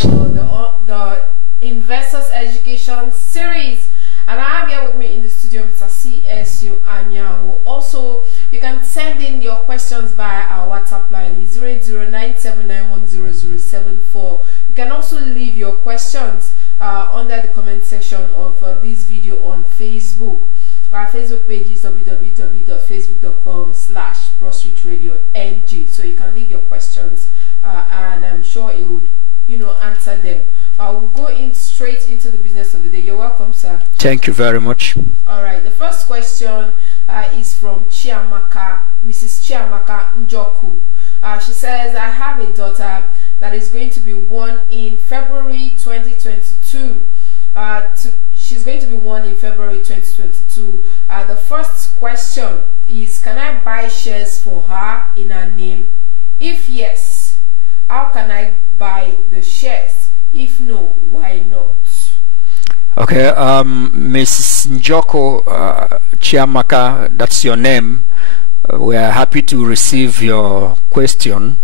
for the Investors Education Series. And I have here with me in the studio Mr. CSU Anyanwu. Also, you can send in your questions via our WhatsApp line 08097910074. You can also leave your questions under the comment section of this video on Facebook. Our Facebook page is www.facebook.com/BroadStreetRadioNG. So you can leave your questions and I'm sure it would, answer them. We'll go straight into the business of the day. You're welcome, sir. Thank you very much. All right. The first question is from Mrs. Chiamaka Njoku. She says, I have a daughter that is going to be born in February 2022. She's going to be born in February 2022. The first question is, can I buy shares for her in her name? If yes, how can I buy the shares? If no, why not? Okay, Mrs. Njoko Chiamaka, that's your name. We are happy to receive your question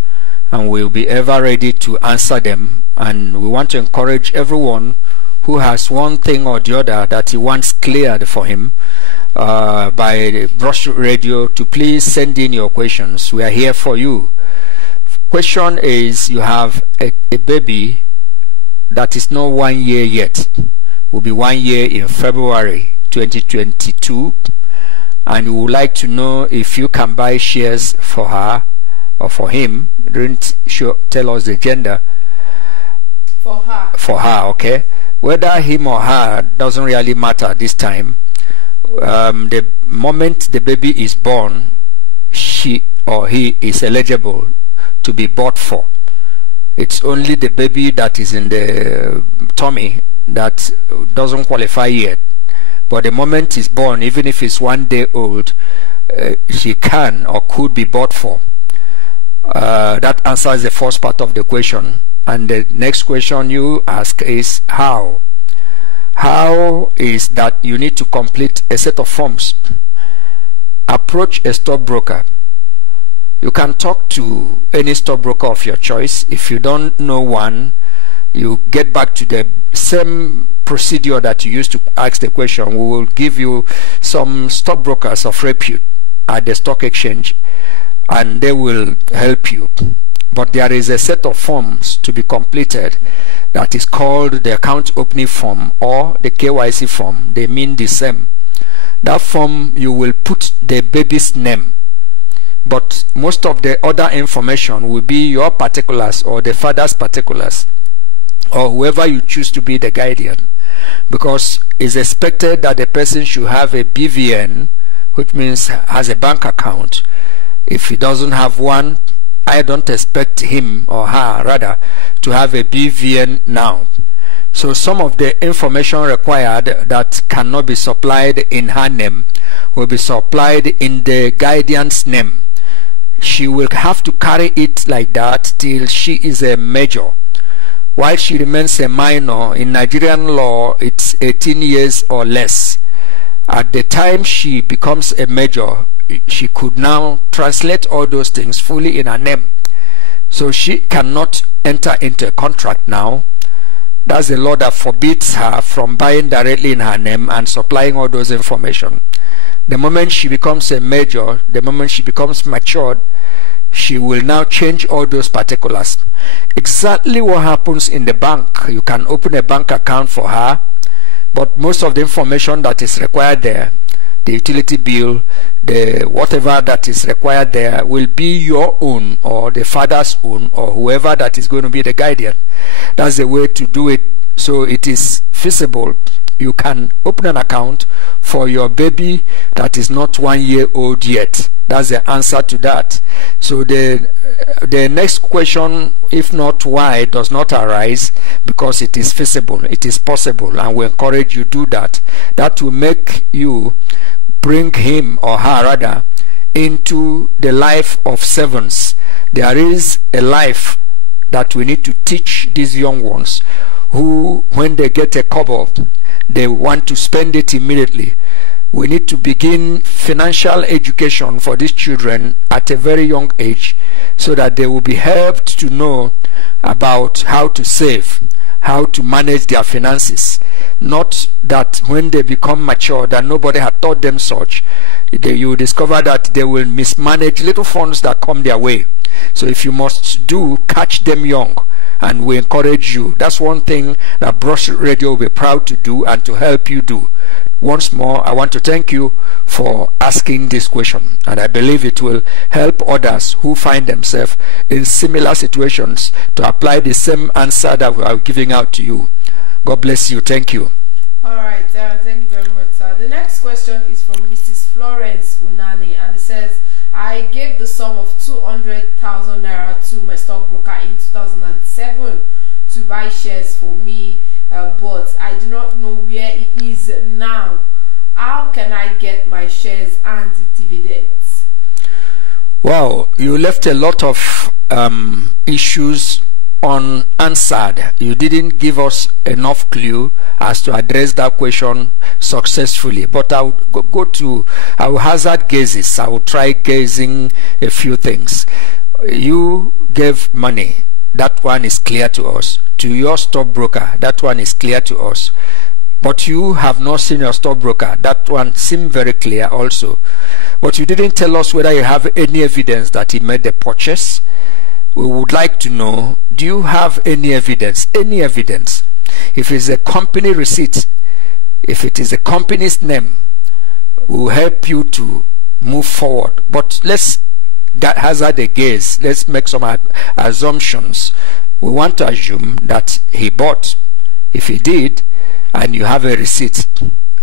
and we'll be ever ready to answer them. And we want to encourage everyone who has one thing or the other that he wants cleared for him by Broadstreet Radio to please send in your questions. We are here for you. Question is, you have a baby that is not 1 year yet, will be 1 year in February 2022, and you would like to know if you can buy shares for her or for him. Don't tell us the gender. For her, okay. Whether him or her doesn't really matter this time. The moment the baby is born, she or he is eligible to be bought for. It's only the baby that is in the tummy that doesn't qualify yet. But the moment he's born, even if it's 1 day old, she can or could be bought for. That answers the first part of the question. And the next question you ask is how? How is that you need to complete a set of forms. Approach a stockbroker. You can talk to any stockbroker of your choice. If you don't know one, you get back to the same procedure that you used to ask the question. We will give you some stockbrokers of repute at the stock exchange and they will help you. But there is a set of forms to be completed that is called the account opening form or the KYC form. They mean the same. That form, you will put the baby's name, but most of the other information will be your particulars or the father's particulars or whoever you choose to be the guardian, because it's expected that the person should have a BVN, which means has a bank account. If he doesn't have one, I don't expect him or her rather to have a BVN now. So some of the information required that cannot be supplied in her name will be supplied in the guardian's name. She will have to carry it like that till she is a major. While she remains a minor, in Nigerian law it's 18 years or less. At the time she becomes a major, she could now translate all those things fully in her name. So she cannot enter into a contract now. That's the law that forbids her from buying directly in her name and supplying all those information. The moment she becomes a major, the moment she becomes matured, she will now change all those particulars. Exactly what happens in the bank. You can open a bank account for her, but most of the information that is required there, the utility bill, the whatever that is required there, will be your own or the father's own or whoever that is going to be the guardian. That's the way to do it. So it is feasible. You can open an account for your baby that is not 1 year old yet. That's the answer to that. So the next question, if not why, does not arise, because it is feasible, it is possible, and we encourage you to do that. That will make you bring him or her rather into the life of sevens. There is a life that we need to teach these young ones who, when they get a kobo, they want to spend it immediately. We need to begin financial education for these children at a very young age so that they will be helped to know about how to save, how to manage their finances. Not that when they become mature that nobody had taught them such, you will discover that they will mismanage little funds that come their way. So if you must do, catch them young, and we encourage you. That's one thing that Brush Radio will be proud to do and to help you do. Once more, I want to thank you for asking this question, and I believe it will help others who find themselves in similar situations to apply the same answer that we are giving out to you. God bless you. Thank you. All right, thank you very much, sir. The next question is from Mrs. Florence Unani, and it says, I gave the sum of 200,000 naira to my stockbroker in 2007 to buy shares for me, but I do not know where it is now. How can I get my shares and dividends? Wow, you left a lot of issues unanswered. You didn't give us enough clue as to address that question successfully. But I will hazard guesses. I will try guessing a few things. You gave money. That one is clear to us. To your stockbroker, that one is clear to us. But you have not seen your stockbroker. That one seemed very clear also. But you didn't tell us whether you have any evidence that he made the purchase. We would like to know, do you have any evidence? Any evidence? If it's a company receipt, if it is a company's name, we will help you to move forward. But let's hazard a guess. Let's make some assumptions. We want to assume that he bought. If he did, and you have a receipt,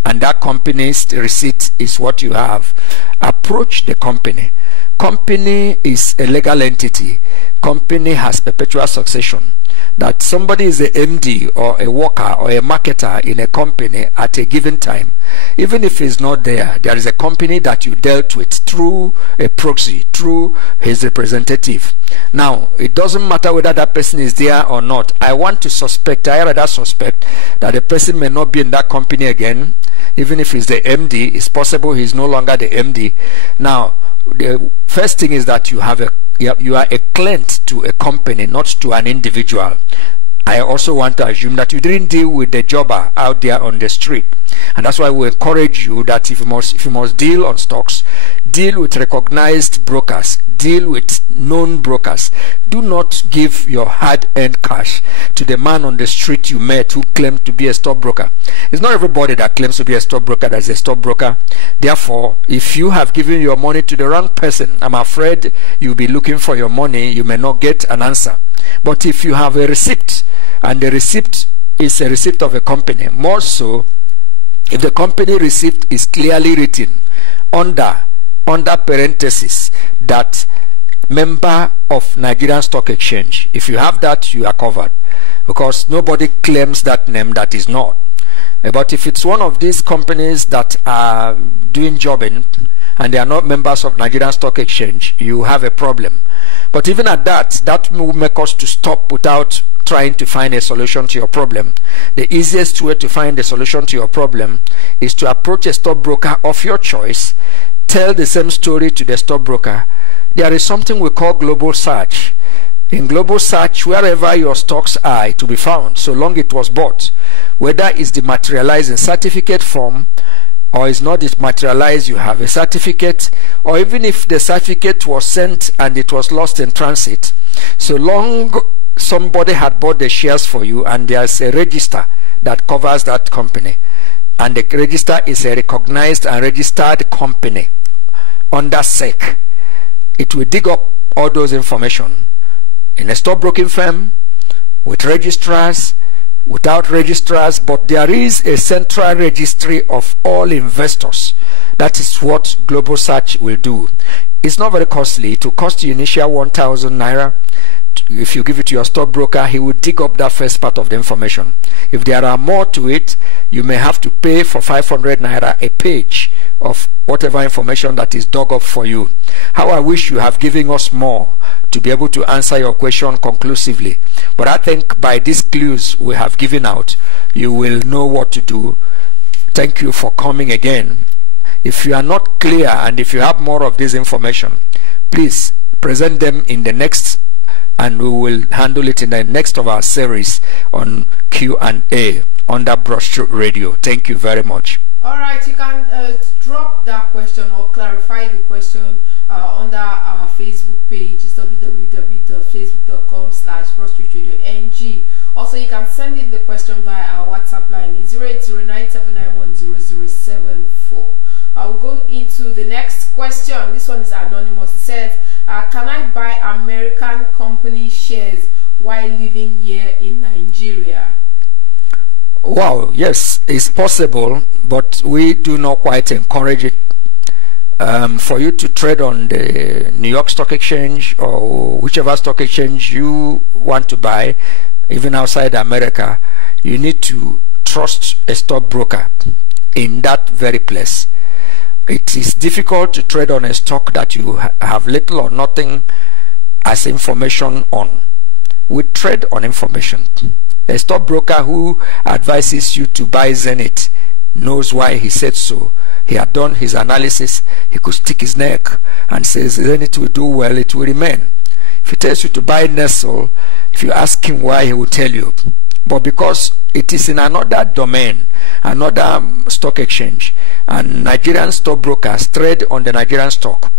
and that company's receipt is what you have, approach the company. Company is a legal entity. Company has perpetual succession. That somebody is a MD or a worker or a marketer in a company at a given time, even if he's not there, there is a company that you dealt with through a proxy, through his representative. Now, it doesn't matter whether that person is there or not. I want to suspect, I rather suspect that the person may not be in that company again. Even if he's the MD, it's possible he's no longer the MD. Now, the first thing is that you are a client to a company, not to an individual. I also want to assume that you didn't deal with the jobber out there on the street, and that's why we encourage you that if you must deal on stocks, deal with recognized brokers, deal with known brokers. Do not give your hard-earned cash to the man on the street you met who claimed to be a stockbroker. It's not everybody that claims to be a stockbroker that is a stockbroker. Therefore, if you have given your money to the wrong person, I'm afraid you'll be looking for your money. You may not get an answer. But if you have a receipt, and the receipt is a receipt of a company, more so if the company receipt is clearly written under parenthesis that member of Nigerian Stock Exchange, if you have that, you are covered, because nobody claims that name that is not. But if it's one of these companies that are doing jobbing and they are not members of Nigerian Stock Exchange, you have a problem. But even at that will make us to stop without trying to find a solution to your problem. The easiest way to find a solution to your problem is to approach a stockbroker of your choice, tell the same story to the stockbroker. There is something we call global search. In global search, wherever your stocks are to be found, so long it was bought, whether it's dematerialized in certificate form or is not dematerialized, you have a certificate, or even if the certificate was sent and it was lost in transit, so long somebody had bought the shares for you and there's a register that covers that company, and the register is a recognized and registered company under SEC, it will dig up all those information in a stockbroking firm, with registrars, without registrars, but there is a central registry of all investors. That is what Global Search will do. It's not very costly. It will cost you initial 1,000 naira. If you give it to your stockbroker, he will dig up that first part of the information. If there are more to it, you may have to pay for 500 naira a page of whatever information that is dug up for you. How I wish you have given us more to be able to answer your question conclusively. But I think by these clues we have given out, you will know what to do. Thank you for coming again. If you are not clear and if you have more of this information, please present them in the next, and we will handle it in the next of our series on Q&A under Broadstroke Radio. Thank you very much. All right, you can drop that question or clarify the question under our Facebook page. It's www.facebook.com/BroadStrokeRadio.ng. Also, you can send in the question via our WhatsApp line in 08097910074. I'll go into the next question. This one is anonymous. It says, can I buy American company shares while living here in Nigeria? Wow, yes, it's possible, but we do not quite encourage it. For you to trade on the New York Stock Exchange or whichever stock exchange you want to buy, even outside America, you need to trust a stockbroker in that very place. It is difficult to trade on a stock that you have little or nothing as information on. We trade on information. A stockbroker who advises you to buy Zenith knows why he said so. He had done his analysis. He could stick his neck and says Zenith will do well, it will remain. If he tells you to buy Nestle, if you ask him why, he will tell you. But because it is in another domain, another stock exchange, and Nigerian stockbrokers trade on the Nigerian stock.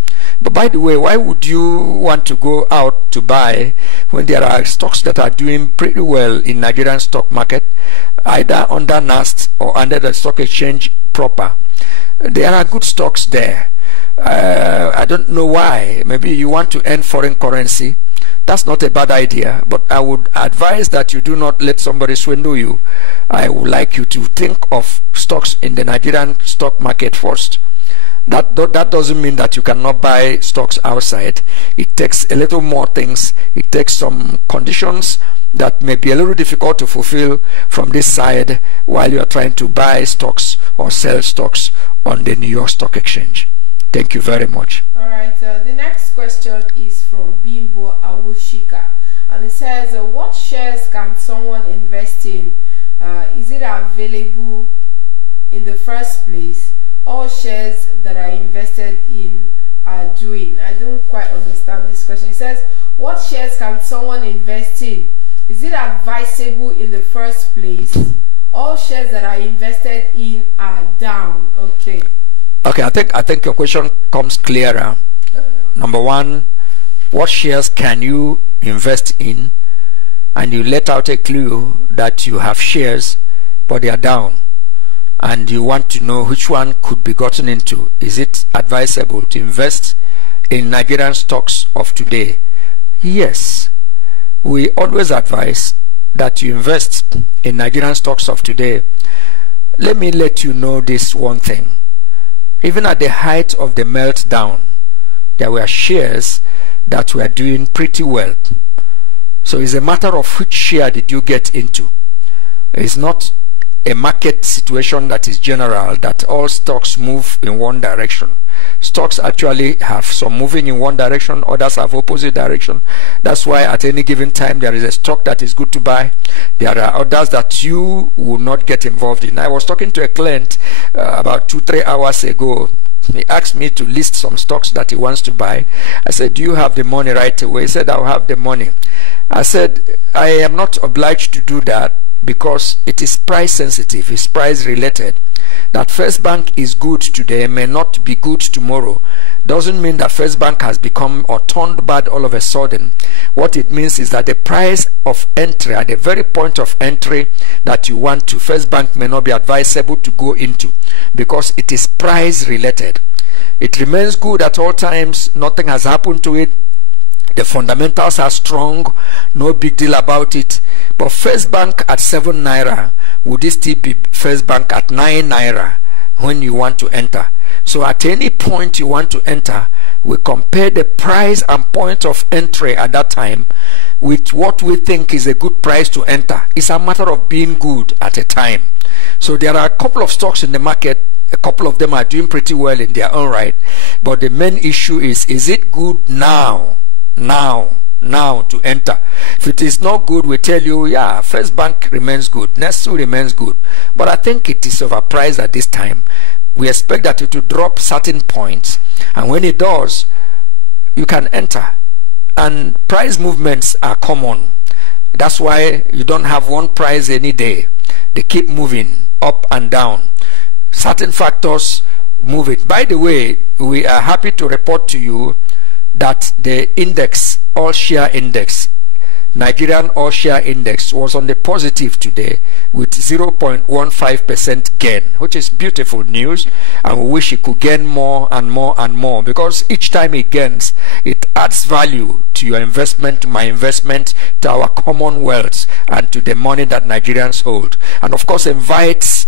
But by the way, why would you want to go out to buy when there are stocks that are doing pretty well in Nigerian stock market, either under NAST or under the stock exchange proper? There are good stocks there. I don't know why. Maybe you want to earn foreign currency. That's not a bad idea, but I would advise that you do not let somebody swindle you. I would like you to think of stocks in the Nigerian stock market first. That doesn't mean that you cannot buy stocks outside. It takes a little more things. It takes some conditions that may be a little difficult to fulfill from this side while you are trying to buy stocks or sell stocks on the New York Stock Exchange. Thank you very much. All right, the next question is from Bimbo Awoshika, and it says, what shares can someone invest in? Is it available in the first place? All shares that are invested in are doing. I don't quite understand this question. It says, what shares can someone invest in? Is it advisable in the first place? All shares that are invested in are down. Okay. Okay, I think your question comes clearer. Number one, what shares can you invest in? And you let out a clue that you have shares, but they are down. And you want to know which one could be gotten into. Is it advisable to invest in Nigerian stocks of today? Yes. We always advise that you invest in Nigerian stocks of today. Let me let you know this one thing. Even at the height of the meltdown, there were shares that were doing pretty well. So it's a matter of which share did you get into. It's not a market situation that is general, that all stocks move in one direction. Stocks actually have some moving in one direction, others have opposite direction. That's why at any given time there is a stock that is good to buy. There are others that you will not get involved in. I was talking to a client about 2-3 hours ago. He asked me to list some stocks that he wants to buy. I said, do you have the money right away? He said, I'll have the money. I said, I am not obliged to do that, because it is price sensitive, it's price related. That First Bank is good today may not be good tomorrow. Doesn't mean that First Bank has become or turned bad all of a sudden. What it means is that the price of entry, at the very point of entry that you want to, First Bank may not be advisable to go into, because it is price related. It remains good at all times, nothing has happened to it. The fundamentals are strong, no big deal about it. But First Bank at 7 naira, would it still be First Bank at 9 naira when you want to enter? So at any point you want to enter, we compare the price and point of entry at that time with what we think is a good price to enter. It's a matter of being good at a time. So there are a couple of stocks in the market. A couple of them are doing pretty well in their own right. But the main issue is it good now? Now to enter. If it is not good, we tell you, yeah, First Bank remains good, Nestle remains good, but I think it is overpriced at this time. we expect that it will drop certain points, and when it does, you can enter. And price movements are common. That's why you don't have one price any day. They keep moving up and down. Certain factors move it. By the way, we are happy to report to you that the index, all share index, Nigerian all share index, was on the positive today with 0.15% gain, which is beautiful news, and we wish it could gain more and more and more, because each time it gains, it adds value to your investment, to my investment, to our common wealth, and to the money that Nigerians hold, and of course invites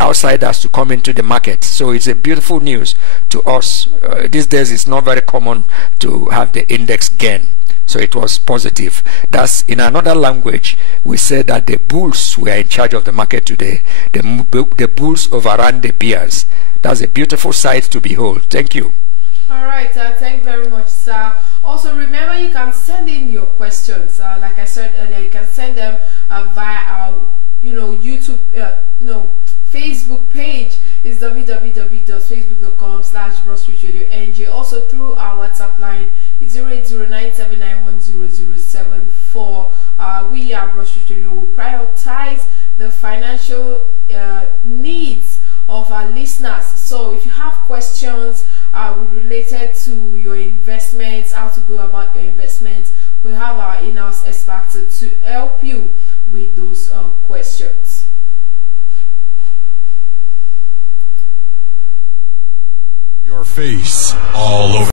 outsiders to come into the market. So it's a beautiful news to us. These days it's not very common to have the index gain. So it was positive. That's, in another language, we say that the bulls were in charge of the market today. The bulls overran the bears. That's a beautiful sight to behold. Thank you. All right. Thank you very much, sir. Also, remember, you can send in your questions. Like I said earlier, you can send them via our, YouTube, Facebook page. Is www.facebook.com/BroadStreetRadioNG. Also through our WhatsApp line, it's 08097910074. We are Broad Street Radio. We prioritize the financial needs of our listeners. So if you have questions related to your investments, how to go about your investments, we have our in-house experts to help you with those questions. Your face all over.